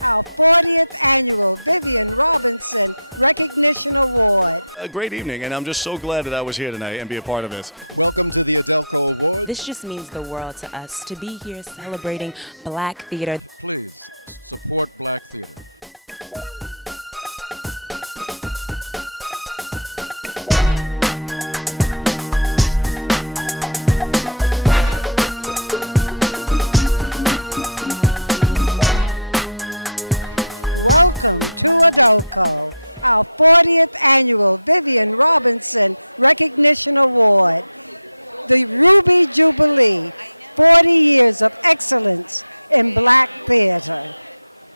Our 40th annual Vivian Robinson Recognition Award. A great evening, and I'm just so glad that I was here tonight and be a part of this. Welcome to the AUDELCO Award. This just means the world to us to be here celebrating Black theater. Please support Black theater. Welcome to AUDELCO, our 40th annual Vivian Robinson Recognition Award. The Ruby Jubilee, 40 years of excellence in Black theater.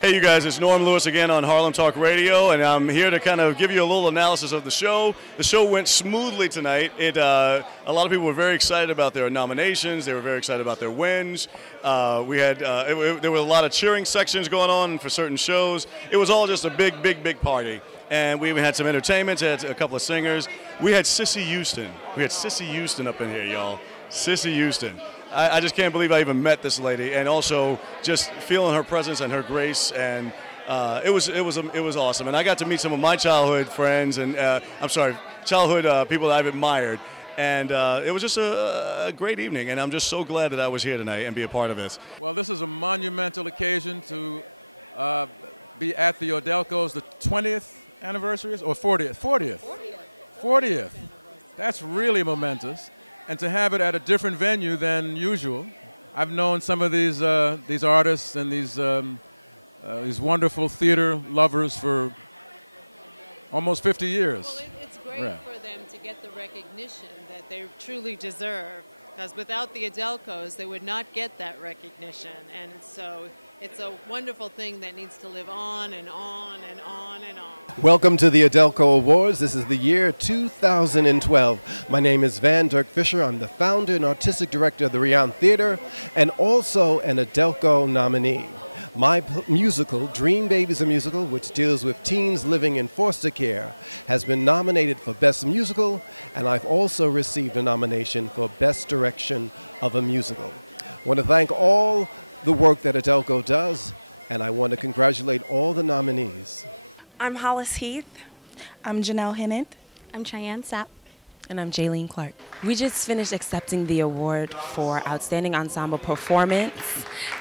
Hey you guys, it's Norm Lewis again on Harlem Talk Radio, and I'm here to kind of give you a little analysis of the show. The show went smoothly tonight. A lot of people were very excited about their nominations. They were very excited about their wins. There were a lot of cheering sections going on for certain shows. It was all just a big party. And we even had some entertainment, had a couple of singers. We had Cissy Houston. We had Cissy Houston up in here, y'all. Cissy Houston. I just can't believe I even met this lady, and also just feeling her presence and her grace, and it was awesome. And I got to meet some of my childhood friends, and childhood people that I've admired, and it was just a great evening. And I'm just so glad that I was here tonight and be a part of this. Well, this is a monumental occasion to be at the AUDELCO's, the 20th anniversary or 40th. 40th. That's really momentous. And to have it at a different venue than usual. I've known some of these artists and these wonderful theater lovers for almost 50 years. Well, it's great for them to get the recognition that they truly deserve, because without the AUDELCOs, they would not get that recognition. And so it's a wonderful thing that needs to live on and on and on and on. Welcome to the AUDELCO Awards. This is the year 2012. My name is Van Dirk Fisher. I'm the founder and artistic director of the Rian Theater and also an AUDELCO nominee. My musical, Dream Babies a Musical, which deals with teens living in foster care, has been nominated for Best Musical, and I've also received a nomination for Best Direction of a Musical. I want to thank all the work that AUDELCO does, and I want to congratulate all the nominees. I'm Hollis Heath. I'm Janelle Hennett. I'm Cheyenne Sapp. And I'm Jaylene Clark. We just finished accepting the award for Outstanding Ensemble Performance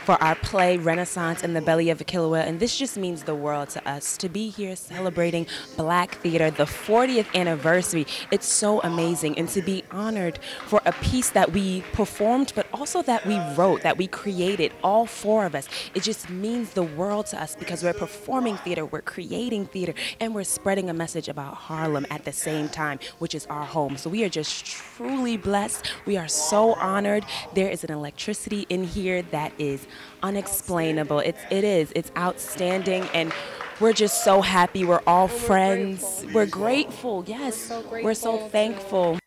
for our play Renaissance in the Belly of a Killer Whale, and this just means the world to us to be here celebrating Black theater, the 40th anniversary. It's so amazing, and to be honored for a piece that we performed, but also that we wrote, that we created, all four of us. It just means the world to us because we're performing theater, we're creating theater, and we're spreading a message about Harlem at the same time, which is our home. So we are just truly blessed. We are so honored. There is an electricity in here that is unexplainable. It's outstanding, and we're just so happy. We're all friends. We're grateful. Yes, we're so thankful.